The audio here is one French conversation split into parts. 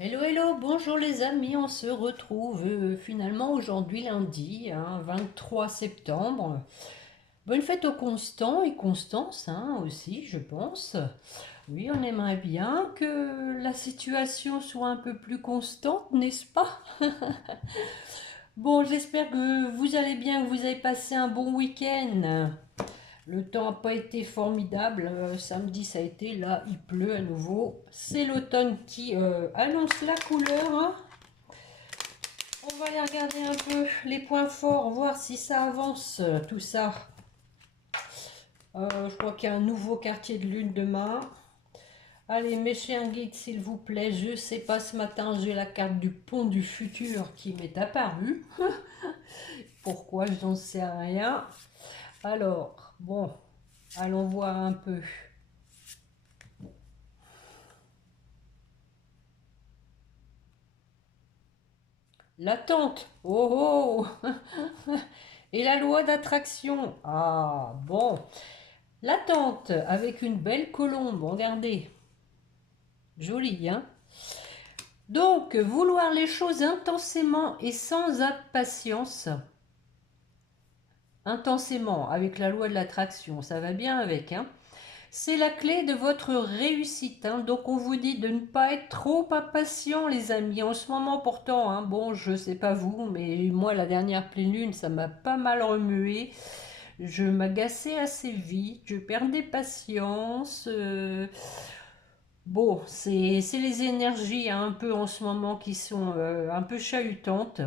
Hello, hello, bonjour les amis, on se retrouve finalement aujourd'hui lundi, 23 septembre. Bonne fête aux Constant et Constance aussi, je pense. Oui, on aimerait bien que la situation soit un peu plus constante, n'est-ce pas? Bon, j'espère que vous allez bien, que vous avez passé un bon week-end. Le temps n'a pas été formidable. Samedi, ça a été là, il pleut à nouveau. C'est l'automne qui annonce la couleur, hein. On va aller regarder un peu les points forts, voir si ça avance, tout ça. Je crois qu'il y a un nouveau quartier de lune demain. Allez, mes chers guides, s'il vous plaît, je sais pas, ce matin, j'ai la carte du pont du futur qui m'est apparue. Pourquoi, je n'en sais rien. Alors, bon, allons voir un peu. L'attente. Oh oh. Et la loi d'attraction. Ah, bon. L'attente avec une belle colombe, regardez. Joli, hein? Donc, vouloir les choses intensément et sans impatience. Intensément, avec la loi de l'attraction, ça va bien avec, hein? C'est la clé de votre réussite, hein. Donc, on vous dit de ne pas être trop impatient, les amis. En ce moment, pourtant, hein, bon, je sais pas vous, mais moi, la dernière pleine lune, ça m'a pas mal remué. Je m'agaçais assez vite, je perdais patience. Bon, c'est les énergies, hein, un peu en ce moment qui sont un peu chahutantes.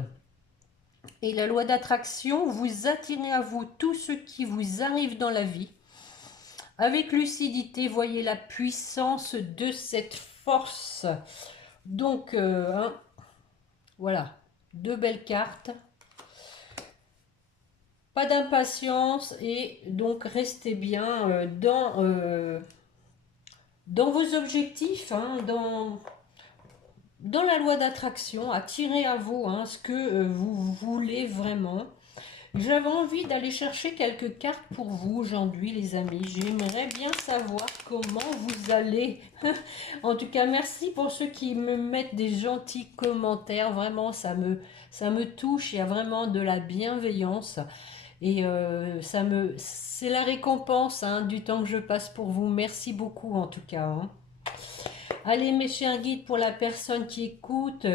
Et la loi d'attraction, vous attirez à vous tout ce qui vous arrive dans la vie. Avec lucidité, voyez la puissance de cette force. Donc, voilà, deux belles cartes. Pas d'impatience et donc restez bien dans vos objectifs, hein, dans la loi d'attraction, attirez à vous ce que vous voulez vraiment. J'avais envie d'aller chercher quelques cartes pour vous aujourd'hui, les amis. J'aimerais bien savoir comment vous allez. En tout cas, merci pour ceux qui me mettent des gentils commentaires. Vraiment, ça me touche. Il y a vraiment de la bienveillance. Et c'est la récompense du temps que je passe pour vous. Merci beaucoup, en tout cas, hein. Allez, mes chers guides, pour la personne qui écoute,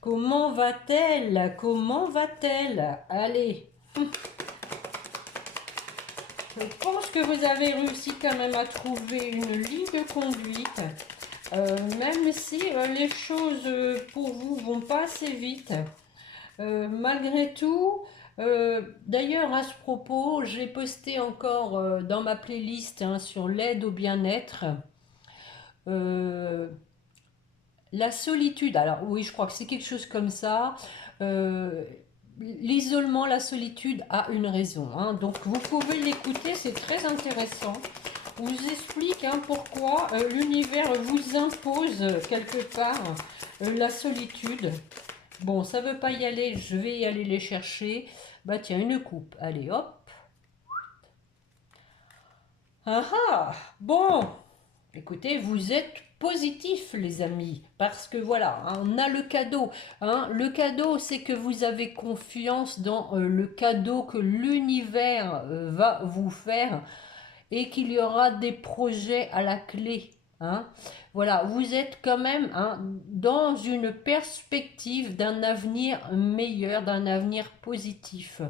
comment va-t-elle? Comment va-t-elle? Allez, je pense que vous avez réussi quand même à trouver une ligne de conduite, même si les choses pour vous vont pas assez vite. Malgré tout, d'ailleurs à ce propos, j'ai posté encore dans ma playlist sur l'aide au bien-être. euh, La solitude, alors oui, je crois que c'est quelque chose comme ça. Euh, L'isolement, la solitude a une raison, hein. Donc vous pouvez l'écouter, c'est très intéressant. On vous explique pourquoi l'univers vous impose quelque part la solitude. Bon, ça veut pas y aller, je vais y aller les chercher. Bah tiens, une coupe. Allez, hop. Ah ah, bon, écoutez, vous êtes positifs, les amis, parce que voilà, on a le cadeau, hein. Le cadeau, c'est que vous avez confiance dans le cadeau que l'univers va vous faire et qu'il y aura des projets à la clé, hein. Voilà, vous êtes quand même dans une perspective d'un avenir meilleur, d'un avenir positif.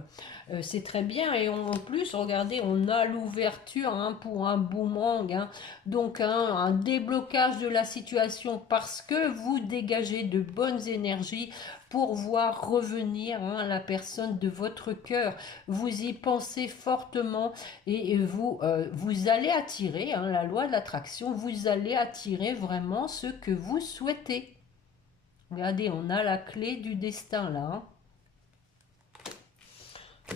C'est très bien et en plus, regardez, on a l'ouverture pour un boomerang, hein. Donc un déblocage de la situation parce que vous dégagez de bonnes énergies pour voir revenir la personne de votre cœur. Vous y pensez fortement et vous allez attirer, la loi de l'attraction, vous allez attirer vraiment ce que vous souhaitez. Regardez, on a la clé du destin là, hein.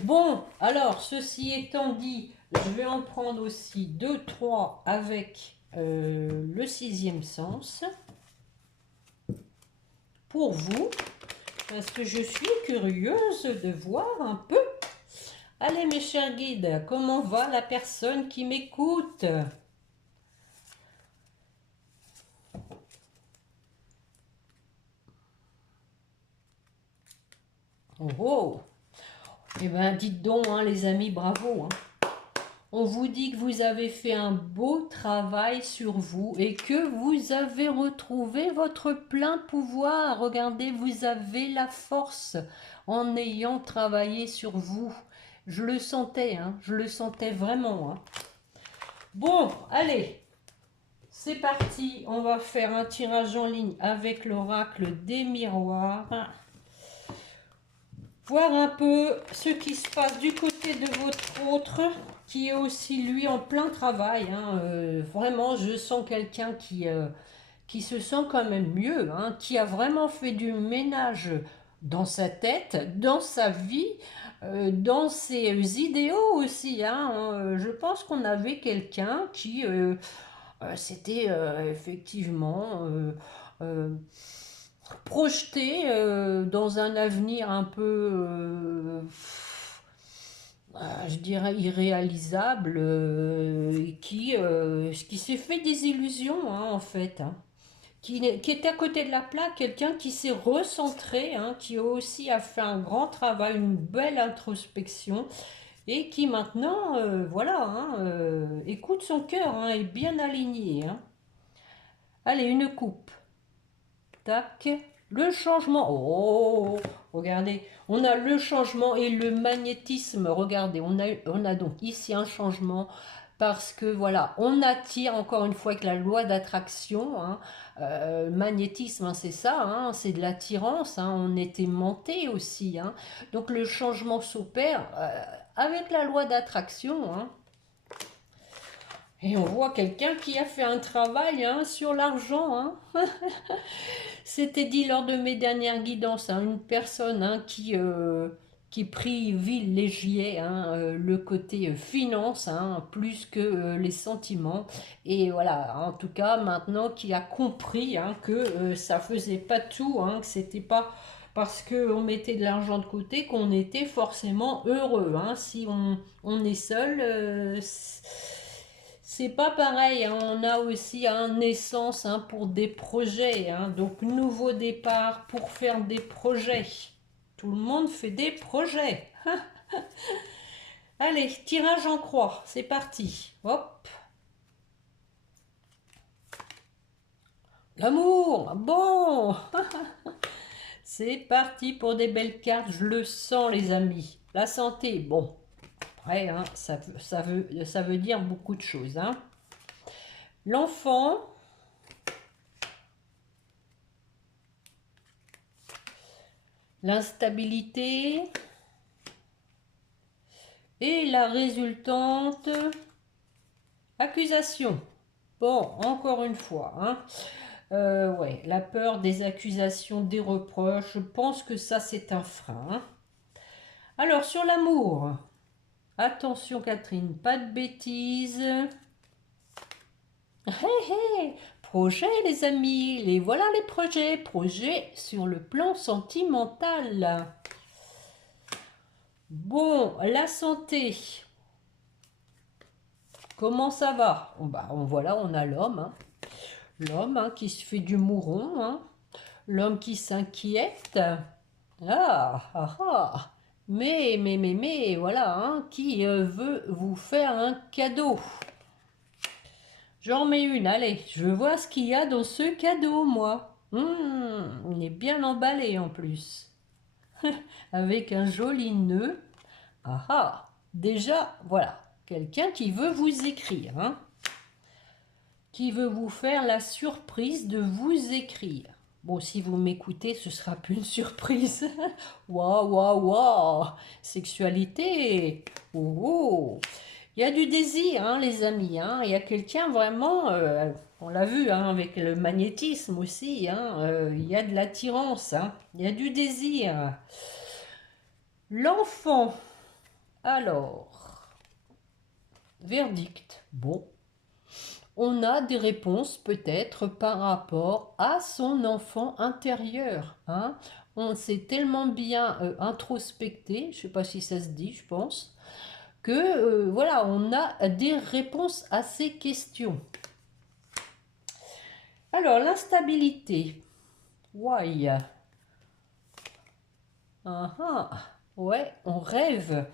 Bon, alors, ceci étant dit, je vais en prendre aussi deux, trois avec le sixième sens pour vous, parce que je suis curieuse de voir un peu. Allez, mes chers guides, comment va la personne qui m'écoute? Oh, oh. Eh ben, dites donc, hein, les amis, bravo, hein. On vous dit que vous avez fait un beau travail sur vous et que vous avez retrouvé votre plein pouvoir. Regardez, vous avez la force en ayant travaillé sur vous. Je le sentais, hein, je le sentais vraiment, hein. Bon, allez, c'est parti. On va faire un tirage en ligne avec l'oracle des miroirs. Voir un peu ce qui se passe du côté de votre autre, qui est aussi lui en plein travail, hein. Vraiment, je sens quelqu'un qui se sent quand même mieux, hein, qui a vraiment fait du ménage dans sa tête, dans sa vie, dans ses idéaux aussi, hein. Je pense qu'on avait quelqu'un qui s'était effectivement projeté dans un avenir un peu, je dirais, irréalisable, qui s'est fait des illusions, hein, en fait, hein. Qui était à côté de la plaque, quelqu'un qui s'est recentré, hein, qui aussi a fait un grand travail, une belle introspection, et qui maintenant, voilà, hein, écoute son cœur, hein, est bien aligné, hein. Allez, une coupe. Tac. Le changement. Oh, regardez. On a le changement et le magnétisme. Regardez, on a donc ici un changement parce que voilà, on attire encore une fois avec la loi d'attraction, hein. Magnétisme, hein, c'est ça, hein, c'est de l'attirance, hein, on est aimanté aussi, hein. Donc le changement s'opère avec la loi d'attraction, hein. Et on voit quelqu'un qui a fait un travail, hein, sur l'argent, hein. C'était dit lors de mes dernières guidances, hein, une personne, hein, qui privilégiait, hein, le côté finance, hein, plus que les sentiments. Et voilà, en tout cas, maintenant qui a compris, hein, que ça faisait pas tout, hein, que c'était pas parce qu'on mettait de l'argent de côté qu'on était forcément heureux, hein. Si on est seul, c'est pas pareil, hein. On a aussi un essence, hein, pour des projets, hein. Donc, nouveau départ pour faire des projets. Tout le monde fait des projets. Allez, tirage en croix, c'est parti. Hop. L'amour, bon. C'est parti pour des belles cartes, je le sens les amis. La santé, bon. Après, hein, ça veut dire beaucoup de choses, hein. L'enfant, l'instabilité et la résultante accusation. Bon, encore une fois, hein. Ouais, la peur des accusations, des reproches, je pense que ça c'est un frein, hein. Alors sur l'amour, attention Catherine, pas de bêtises. Hé hé, projet les amis, les voilà les projets sur le plan sentimental. Bon, la santé, comment ça va? Bah, voilà, on a l'homme, hein. L'homme, hein, qui se fait du mouron, hein. L'homme qui s'inquiète. Ah, ah, ah. Mais, voilà, hein, qui veut vous faire un cadeau. J'en mets une, allez, je vois ce qu'il y a dans ce cadeau, moi. Il est bien emballé en plus. Avec un joli nœud. Ah ah, déjà, voilà, quelqu'un qui veut vous écrire, hein, qui veut vous faire la surprise de vous écrire. Bon, si vous m'écoutez, ce sera plus une surprise. Waouh, waouh, waouh, sexualité. Oh, oh. Il y a du désir, hein, les amis, hein. Il y a quelqu'un vraiment, on l'a vu, hein, avec le magnétisme aussi, hein, il y a de l'attirance, hein. Il y a du désir. L'enfant, alors, verdict. Bon, on a des réponses peut-être par rapport à son enfant intérieur, hein. On s'est tellement bien introspecté, je ne sais pas si ça se dit, je pense, que voilà, on a des réponses à ces questions. Alors, l'instabilité. Why? Ah, ah. Ouais, on rêve.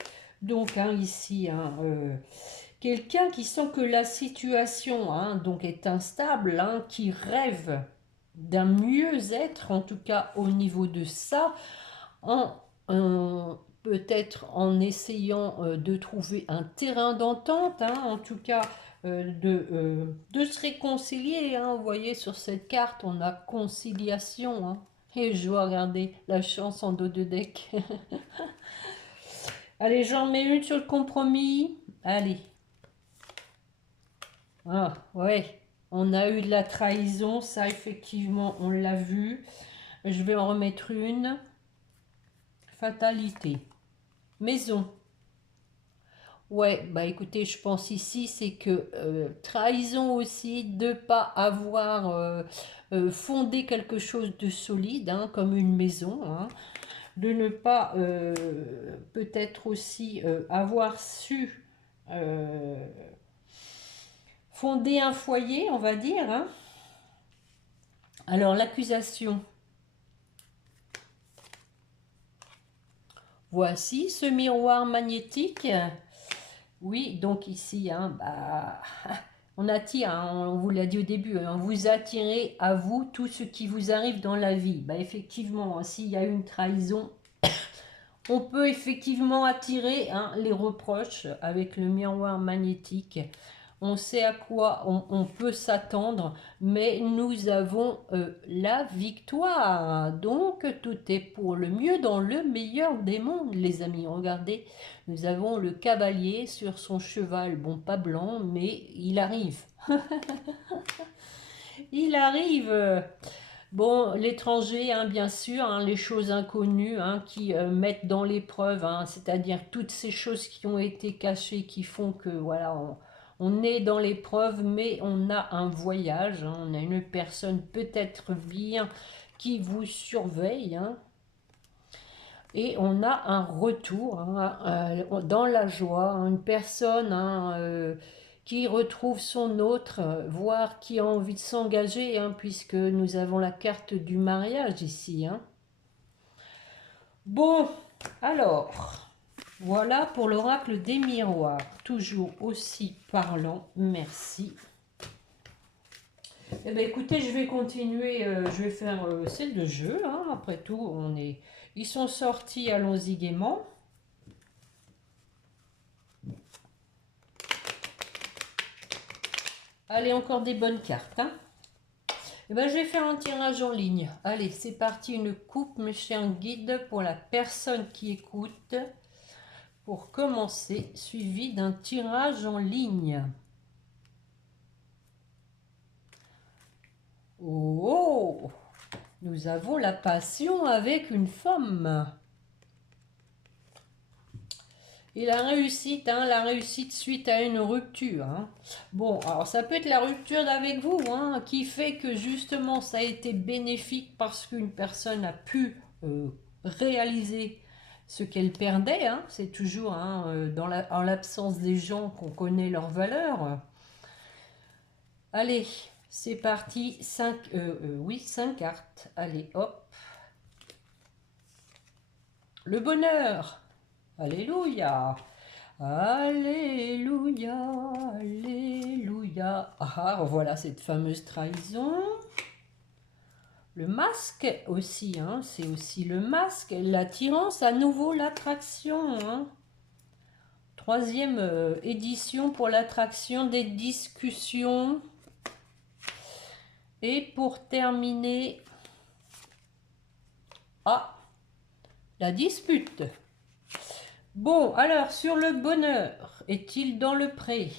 Donc, hein, ici, hein, quelqu'un qui sent que la situation hein, donc est instable, hein, qui rêve d'un mieux-être, en tout cas au niveau de ça, en, peut-être en essayant de trouver un terrain d'entente, hein, en tout cas de se réconcilier. Hein. Vous voyez sur cette carte, on a conciliation. Hein. Et je vois regarder la chance en dos de deck. Allez, j'en mets une sur le compromis. Allez. Ah, ouais. On a eu de la trahison, ça effectivement, on l'a vu. Je vais en remettre une. Fatalité. Maison. Ouais, bah écoutez, je pense ici, c'est que trahison aussi de pas avoir fondé quelque chose de solide, hein, comme une maison, hein, de ne pas peut-être aussi avoir su fonder un foyer, on va dire. Hein. Alors l'accusation. Voici ce miroir magnétique. Oui, donc ici, hein, bah, on attire, hein, on vous l'a dit au début, hein, vous attirez à vous tout ce qui vous arrive dans la vie. Bah, effectivement, hein, s'il y a une trahison, on peut effectivement attirer hein, les reproches avec le miroir magnétique. On sait à quoi on peut s'attendre, mais nous avons la victoire. Donc, tout est pour le mieux dans le meilleur des mondes, les amis. Regardez, nous avons le cavalier sur son cheval. Bon, pas blanc, mais il arrive. Il arrive. Bon, l'étranger, hein, bien sûr, hein, les choses inconnues hein, qui mettent dans l'épreuve, hein, c'est-à-dire toutes ces choses qui ont été cachées, qui font que voilà, on est dans l'épreuve, mais on a un voyage, hein, on a une personne peut-être bien qui vous surveille, hein, et on a un retour hein, dans la joie, hein, une personne hein, qui retrouve son autre, voire qui a envie de s'engager, hein, puisque nous avons la carte du mariage ici. Hein. Bon, alors, voilà pour l'oracle des miroirs, toujours aussi parlant, merci. Eh bien écoutez, je vais continuer, je vais faire celle de jeu, hein. Après tout, ils sont sortis, allons-y gaiement. Allez, encore des bonnes cartes. Hein. Eh ben, je vais faire un tirage en ligne. Allez, c'est parti, une coupe, mes chers guides, pour la personne qui écoute. Pour commencer, suivi d'un tirage en ligne. Oh, nous avons la passion avec une femme. Et la réussite suite à une rupture. Hein. Bon, alors ça peut être la rupture d'avec vous, hein, qui fait que justement ça a été bénéfique parce qu'une personne a pu réaliser ce qu'elle perdait. Hein. C'est toujours hein, en l'absence des gens qu'on connaît leurs valeurs. Allez, c'est parti. 5 cartes. Allez, hop. Le bonheur. Alléluia. Alléluia, alléluia. Ah, voilà cette fameuse trahison. Le masque aussi, hein, c'est aussi le masque. L'attirance, à nouveau l'attraction. Hein. Troisième édition pour l'attraction des discussions. Et pour terminer, la dispute. Bon, alors, sur le bonheur, est-il dans le pré?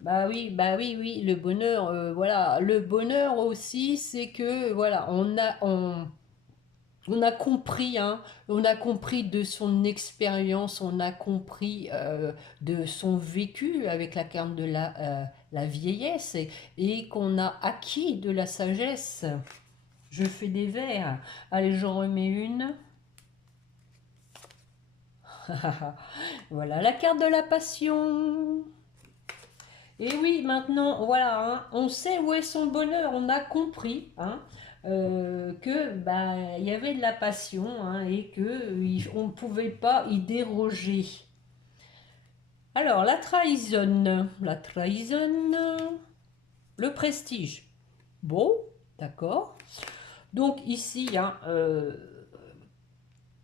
Bah oui, oui, le bonheur, voilà. Le bonheur aussi, c'est que, voilà, on a compris, hein, on a compris de son expérience, on a compris de son vécu avec la carte de la vieillesse et qu'on a acquis de la sagesse. Je fais des vers. Allez, j'en remets une. Voilà la carte de la passion. Et oui, maintenant, voilà, hein, on sait où est son bonheur, on a compris. Hein, que bah, il y avait de la passion, hein, et que on ne pouvait pas y déroger. Alors, la trahison, le prestige. Bon, d'accord. Donc ici, hein,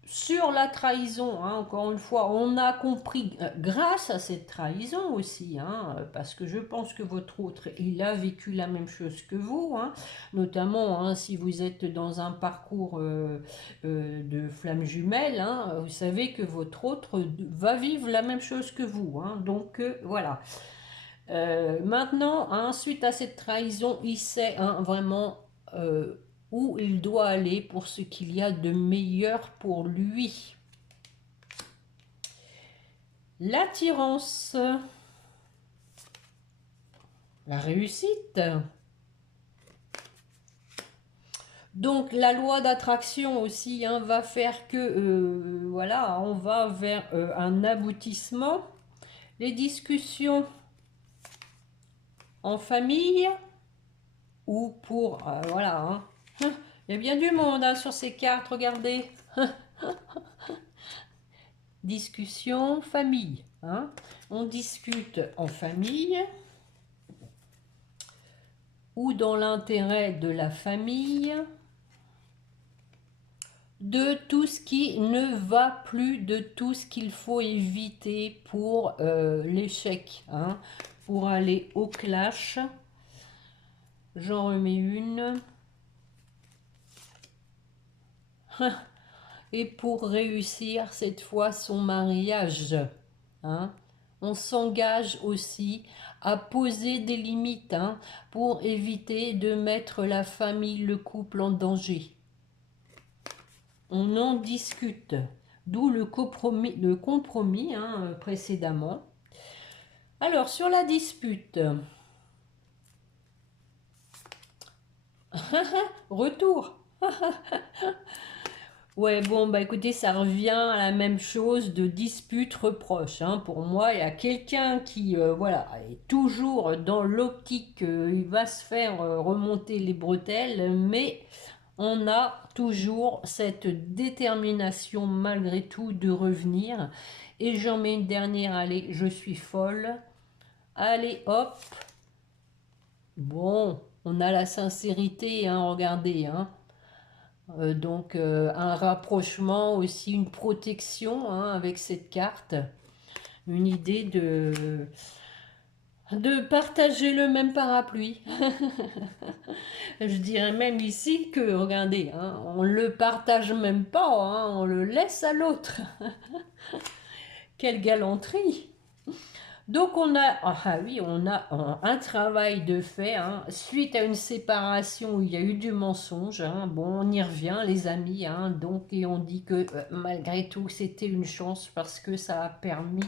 sur la trahison, hein, encore une fois, on a compris, grâce à cette trahison aussi, hein, parce que je pense que votre autre, il a vécu la même chose que vous, hein, notamment hein, si vous êtes dans un parcours de flamme jumelle, hein, vous savez que votre autre va vivre la même chose que vous, hein, donc voilà. Maintenant, hein, suite à cette trahison, il sait hein, vraiment où il doit aller pour ce qu'il y a de meilleur pour lui. L'attirance, la réussite. Donc la loi d'attraction aussi hein, va faire que voilà, on va vers un aboutissement. Les discussions en famille ou pour voilà. Hein. Il y a bien du monde hein, sur ces cartes, regardez. Discussion famille. Hein. On discute en famille ou dans l'intérêt de la famille de tout ce qui ne va plus, de tout ce qu'il faut éviter pour l'échec, hein, pour aller au clash. J'en remets une. Et pour réussir cette fois son mariage, hein, on s'engage aussi à poser des limites hein, pour éviter de mettre la famille, le couple en danger. On en discute, d'où le compromis hein, précédemment. Alors, sur la dispute, retour. Ouais, bon, bah écoutez, ça revient à la même chose de dispute, reproche. Hein. Pour moi, il y a quelqu'un qui, voilà, est toujours dans l'optique, il va se faire remonter les bretelles, mais on a toujours cette détermination malgré tout de revenir. Et j'en mets une dernière, allez, je suis folle. Allez, hop. Bon, on a la sincérité, hein, regardez, hein. Donc un rapprochement, aussi une protection hein, avec cette carte. Une idée de partager le même parapluie. Je dirais même ici que, regardez, hein, on ne le partage même pas, hein, on le laisse à l'autre. Quelle galanterie! Donc on a, ah oui, on a un travail de fait, hein, suite à une séparation où il y a eu du mensonge, hein, bon on y revient les amis, hein, donc et on dit que malgré tout c'était une chance parce que ça a permis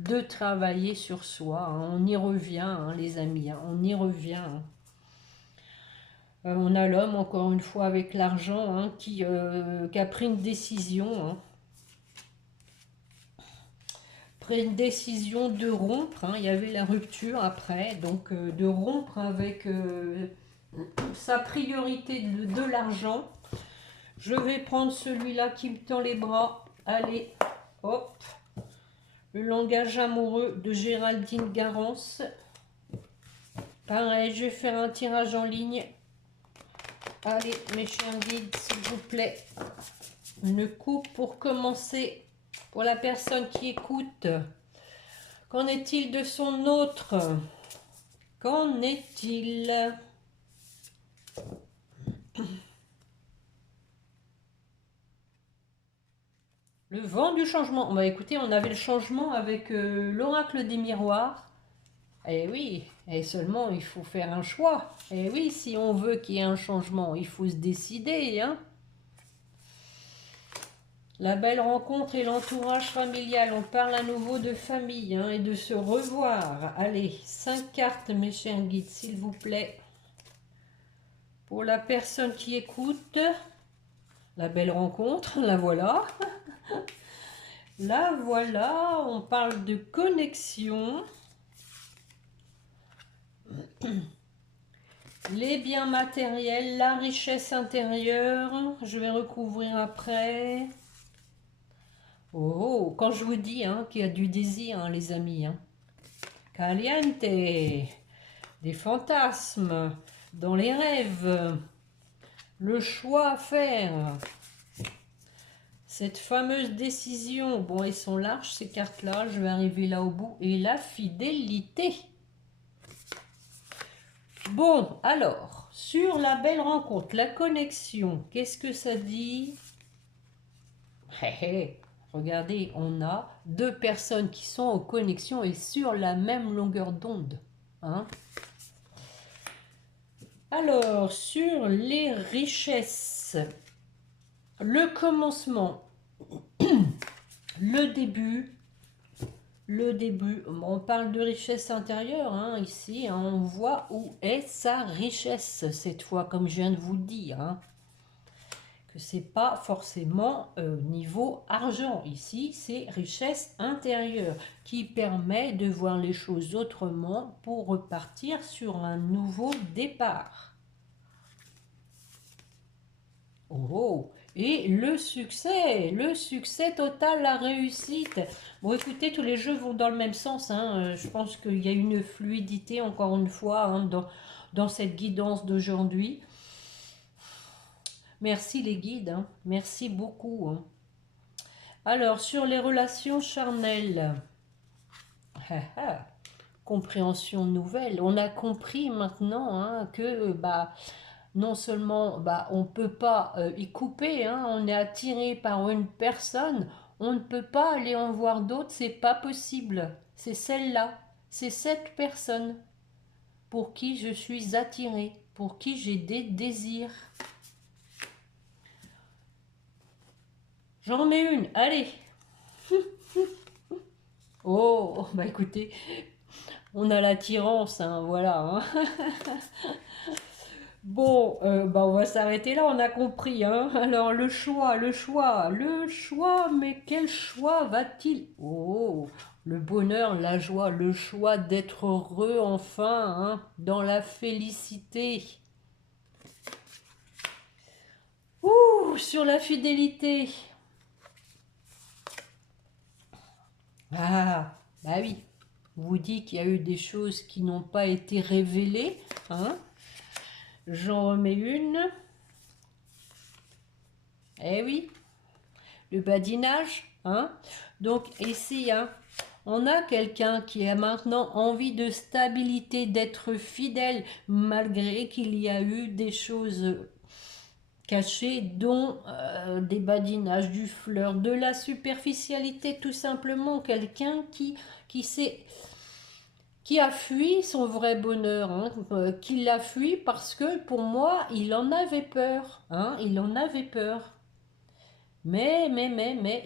de travailler sur soi, hein, on y revient hein, les amis, hein, on y revient. Hein. On a l'homme encore une fois avec l'argent hein, qui a pris une décision. Hein. Une décision de rompre, hein, il y avait la rupture après, donc de rompre avec sa priorité de l'argent. Je vais prendre celui-là qui me tend les bras. Allez, hop. Le langage amoureux de Géraldine Garance. Pareil, je vais faire un tirage en ligne. Allez, mes chers guides, s'il vous plaît. Une coupe pour commencer. Pour la personne qui écoute, qu'en est-il de son autre? Qu'en est-il? Le vent du changement. Bah écoutez, on avait le changement avec l'oracle des miroirs. Eh oui, et seulement il faut faire un choix. Eh oui, si on veut qu'il y ait un changement, il faut se décider, hein. La belle rencontre et l'entourage familial. On parle à nouveau de famille hein, et de se revoir. Allez, 5 cartes, mes chers guides, s'il vous plaît. Pour la personne qui écoute, la belle rencontre, la voilà. La voilà, on parle de connexion. Les biens matériels, la richesse intérieure. Je vais recouvrir après. Oh, quand je vous dis hein, qu'il y a du désir, hein, les amis. Hein. Caliente, des fantasmes, dans les rêves, le choix à faire. Cette fameuse décision, bon, elles sont larges ces cartes-là, je vais arriver là au bout. Et la fidélité. Bon, alors, sur la belle rencontre, la connexion, qu'est-ce que ça dit? Regardez, on a deux personnes qui sont en connexion et sur la même longueur d'onde. Hein? Alors, sur les richesses, le commencement, le début, on parle de richesse intérieure, hein, ici, hein, on voit où est sa richesse, cette fois, comme je viens de vous le dire, hein, que c'est pas forcément niveau argent, ici, c'est richesse intérieure, qui permet de voir les choses autrement pour repartir sur un nouveau départ. Oh, et le succès total, la réussite. Bon, écoutez, tous les jeux vont dans le même sens. Hein. Je pense qu'il y a une fluidité, encore une fois, hein, dans cette guidance d'aujourd'hui. Merci les guides, hein. Merci beaucoup. Hein. Alors, sur les relations charnelles, compréhension nouvelle. On a compris maintenant hein, que... non seulement on ne peut pas y couper, hein, on est attiré par une personne, on ne peut pas aller en voir d'autres, c'est pas possible. C'est celle-là, c'est cette personne pour qui je suis attiré, pour qui j'ai des désirs. J'en mets une, allez. Oh, bah écoutez, on a l'attirance, hein, voilà. Hein. Bon, on va s'arrêter là, on a compris. Hein. Alors, le choix, mais quel choix va-t-il... Oh, le bonheur, la joie, le choix d'être heureux enfin, hein, dans la félicité. Ouh, sur la fidélité. Ah, bah oui, on vous dit qu'il y a eu des choses qui n'ont pas été révélées, hein. J'en remets une. Eh oui, le badinage. Hein. Donc ici, hein, on a quelqu'un qui a maintenant envie de stabilité, d'être fidèle, malgré qu'il y a eu des choses cachées, dont des badinages, du flirt, de la superficialité, tout simplement. Quelqu'un qui s'est... qui a fui son vrai bonheur, hein, qui l'a fui parce que pour moi, il en avait peur. Hein, il en avait peur. Mais,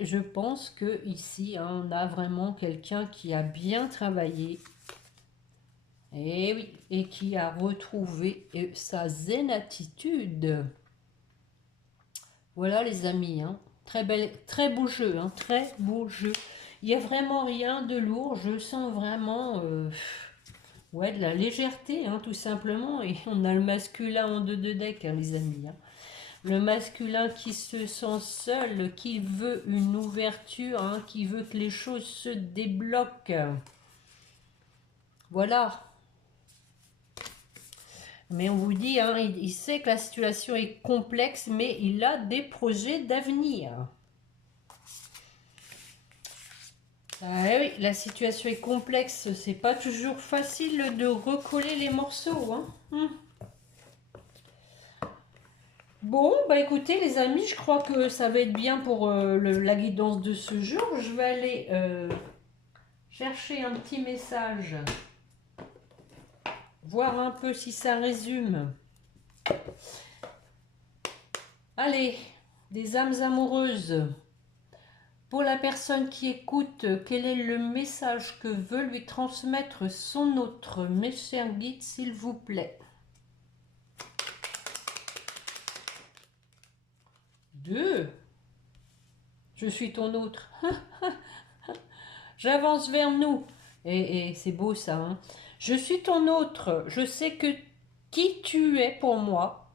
je pense que ici, hein, on a vraiment quelqu'un qui a bien travaillé. Et oui, et qui a retrouvé sa zen attitude. Voilà les amis, hein, très beau jeu, hein, très beau jeu. Il n'y a vraiment rien de lourd, je sens vraiment ouais, de la légèreté, hein, tout simplement. Et on a le masculin en deux de deck, hein, les amis. Hein. Le masculin qui se sent seul, qui veut une ouverture, hein, qui veut que les choses se débloquent. Voilà. Mais on vous dit, hein, il sait que la situation est complexe, mais il a des projets d'avenir. Ah oui, la situation est complexe, c'est pas toujours facile de recoller les morceaux. Hein. Bon, bah écoutez les amis, je crois que ça va être bien pour la guidance de ce jour. Je vais aller chercher un petit message, voir un peu si ça résume. Allez, des âmes amoureuses. Pour la personne qui écoute, quel est le message que veut lui transmettre son autre? Mes chers guides, s'il vous plaît. 2. Je suis ton autre. J'avance vers nous. Et c'est beau ça. Hein. Je suis ton autre. Je sais que qui tu es pour moi.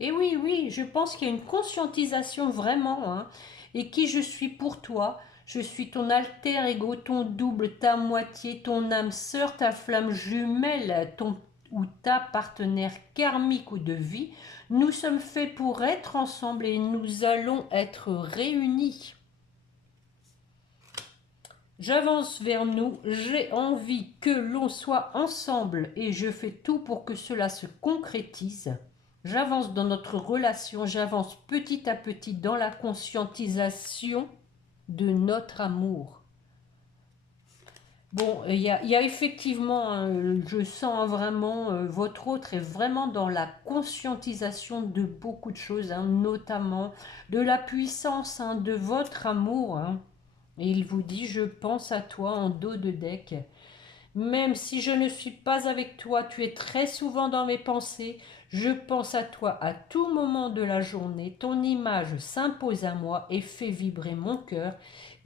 Et oui, oui, je pense qu'il y a une conscientisation vraiment, hein, et qui je suis pour toi. Je suis ton alter ego, ton double, ta moitié, ton âme sœur, ta flamme jumelle, ton ou ta partenaire karmique ou de vie. Nous sommes faits pour être ensemble et nous allons être réunis. J'avance vers nous, j'ai envie que l'on soit ensemble et je fais tout pour que cela se concrétise. J'avance dans notre relation, j'avance petit à petit dans la conscientisation de notre amour. Bon, il y a effectivement, je sens vraiment, votre autre est vraiment dans la conscientisation de beaucoup de choses, hein, notamment de la puissance, hein, de votre amour, hein. Et il vous dit, je pense à toi en dos de deck. Même si je ne suis pas avec toi, tu es très souvent dans mes pensées. Je pense à toi à tout moment de la journée. Ton image s'impose à moi et fait vibrer mon cœur.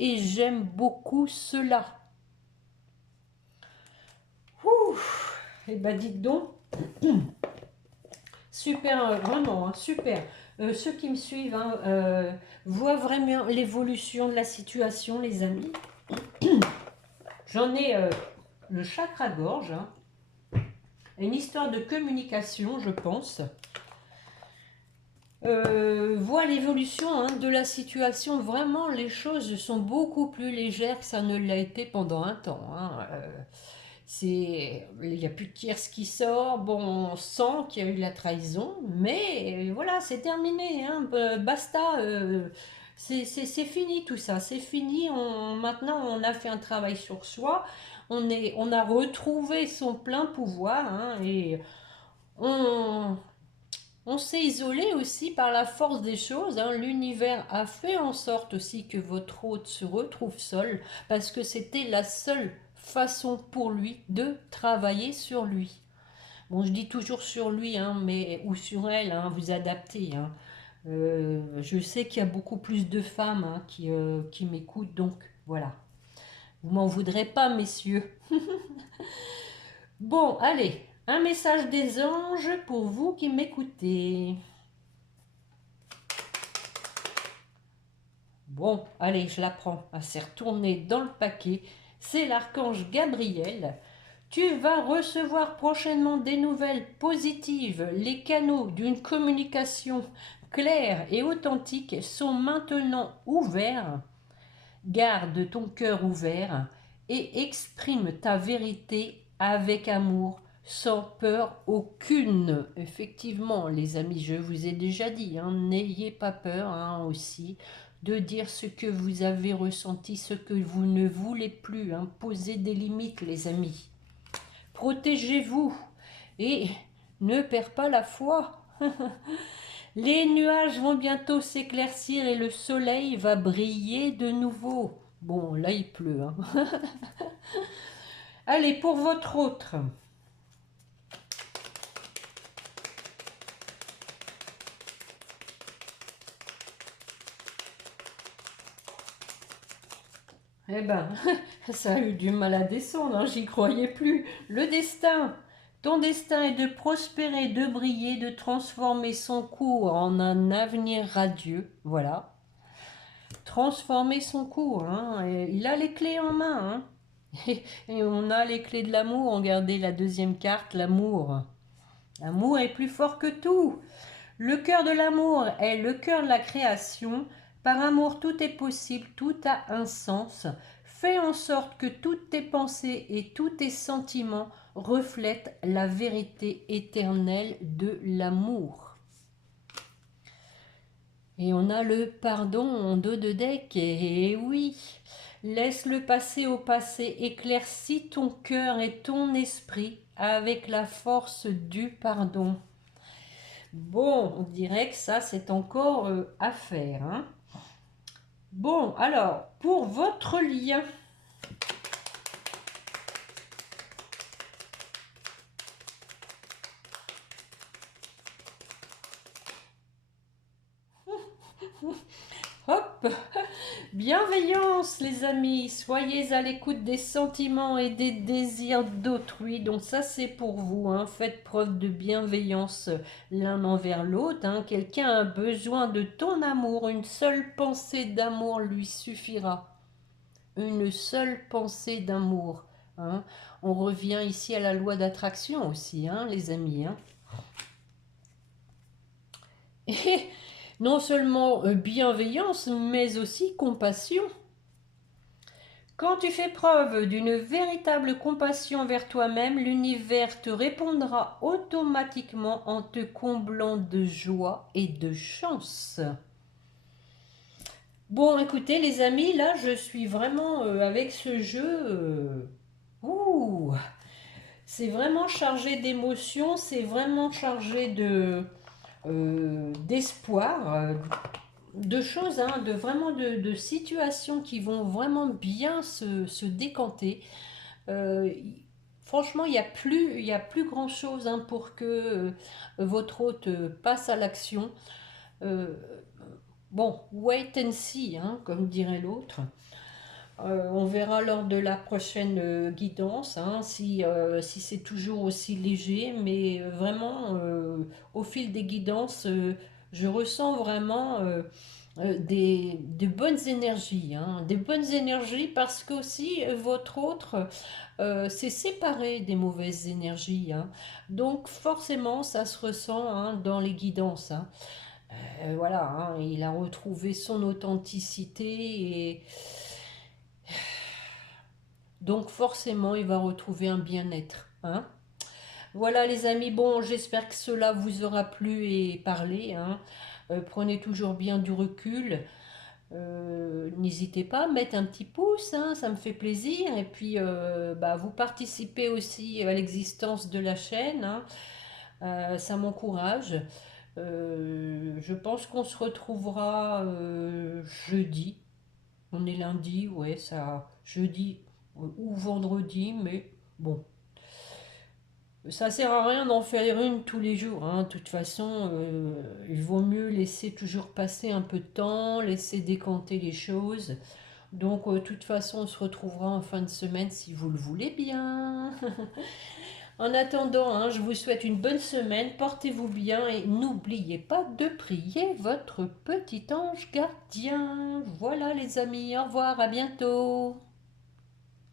Et j'aime beaucoup cela. Ouh. Eh ben dites donc. Super, vraiment, hein, super. Ceux qui me suivent, hein, voient vraiment l'évolution de la situation, les amis. J'en ai le chakra-gorge, hein. Une histoire de communication, je pense. Voit l'évolution, hein, de la situation. Vraiment, les choses sont beaucoup plus légères que ça ne l'a été pendant un temps, hein. Il n'y a plus de tierce qui sort. Bon, on sent qu'il y a eu la trahison, mais voilà, c'est terminé, hein, basta. C'est fini tout ça, c'est fini. Maintenant, on a fait un travail sur soi. On a retrouvé son plein pouvoir, hein, et on, on s'est isolé aussi par la force des choses, hein. L'univers a fait en sorte aussi que votre hôte se retrouve seul, parce que c'était la seule façon pour lui de travailler sur lui. Bon, je dis toujours sur lui, hein, mais, ou sur elle, hein, vous adaptez, hein. Je sais qu'il y a beaucoup plus de femmes, hein, qui m'écoutent, donc voilà. Vous m'en voudrez pas, messieurs. Bon, allez, un message des anges pour vous qui m'écoutez. Bon, allez, je la prends. Elle s'est retournée dans le paquet. C'est l'archange Gabriel. Tu vas recevoir prochainement des nouvelles positives. Les canaux d'une communication claire et authentique sont maintenant ouverts. Garde ton cœur ouvert et exprime ta vérité avec amour, sans peur aucune. Effectivement, les amis, je vous ai déjà dit, hein, n'ayez pas peur, hein, aussi de dire ce que vous avez ressenti, ce que vous ne voulez plus, hein. Posez des limites, les amis. Protégez-vous et ne perds pas la foi. Les nuages vont bientôt s'éclaircir et le soleil va briller de nouveau. Bon, là il pleut, hein. Allez, pour votre autre. Eh ben, ça a eu du mal à descendre, hein, j'y croyais plus. Le destin. Ton destin est de prospérer, de briller, de transformer son cours en un avenir radieux. Voilà. Transformer son cours, hein. Et il a les clés en main, hein. Et on a les clés de l'amour. Regardez la deuxième carte, l'amour. L'amour est plus fort que tout. Le cœur de l'amour est le cœur de la création. Par amour, tout est possible, tout a un sens. Fais en sorte que toutes tes pensées et tous tes sentiments reflètent la vérité éternelle de l'amour. Et on a le pardon en dos de deck. Et oui, laisse le passé au passé, éclaircis ton cœur et ton esprit avec la force du pardon. Bon, on dirait que ça, c'est encore à faire, hein. Bon, alors, pour votre lien. Hop, Bienveillance, les amis. Soyez à l'écoute des sentiments et des désirs d'autrui. Donc ça, c'est pour vous. Hein. Faites preuve de bienveillance l'un envers l'autre. Hein. Quelqu'un a besoin de ton amour. Une seule pensée d'amour lui suffira. Une seule pensée d'amour. Hein. On revient ici à la loi d'attraction aussi, hein, les amis. Hein. Et non seulement bienveillance, mais aussi compassion. Quand tu fais preuve d'une véritable compassion envers toi-même, l'univers te répondra automatiquement en te comblant de joie et de chance. Bon, écoutez les amis, là je suis vraiment avec ce jeu. Ouh, c'est vraiment chargé d'émotions, c'est vraiment chargé d'espoir, de choses, hein, de situations qui vont vraiment bien se décanter. Euh, Franchement, il y a plus grand chose, hein, pour que votre hôte passe à l'action. Euh, bon, wait and see, hein, comme dirait l'autre. On verra lors de la prochaine guidance, hein, si c'est toujours aussi léger, mais vraiment, au fil des guidances, je ressens vraiment de bonnes énergies, hein, des bonnes énergies parce qu'aussi votre autre s'est séparé des mauvaises énergies. Hein. Donc forcément, ça se ressent, hein, dans les guidances. Hein. Voilà, hein, il a retrouvé son authenticité et donc forcément, il va retrouver un bien-être. Hein. Voilà les amis, bon, j'espère que cela vous aura plu et parlé. Hein. Prenez toujours bien du recul. N'hésitez pas à mettre un petit pouce, hein, ça me fait plaisir. Et puis, bah, vous participez aussi à l'existence de la chaîne. Hein. Ça m'encourage. Je pense qu'on se retrouvera jeudi. On est lundi, ouais, ça, jeudi ou vendredi, mais bon, ça sert à rien d'en faire une tous les jours. Hein. De toute façon, il vaut mieux laisser toujours passer un peu de temps, laisser décanter les choses. Donc, de toute façon, on se retrouvera en fin de semaine si vous le voulez bien. En attendant, hein, je vous souhaite une bonne semaine, portez-vous bien et n'oubliez pas de prier votre petit ange gardien. Voilà les amis, au revoir, à bientôt.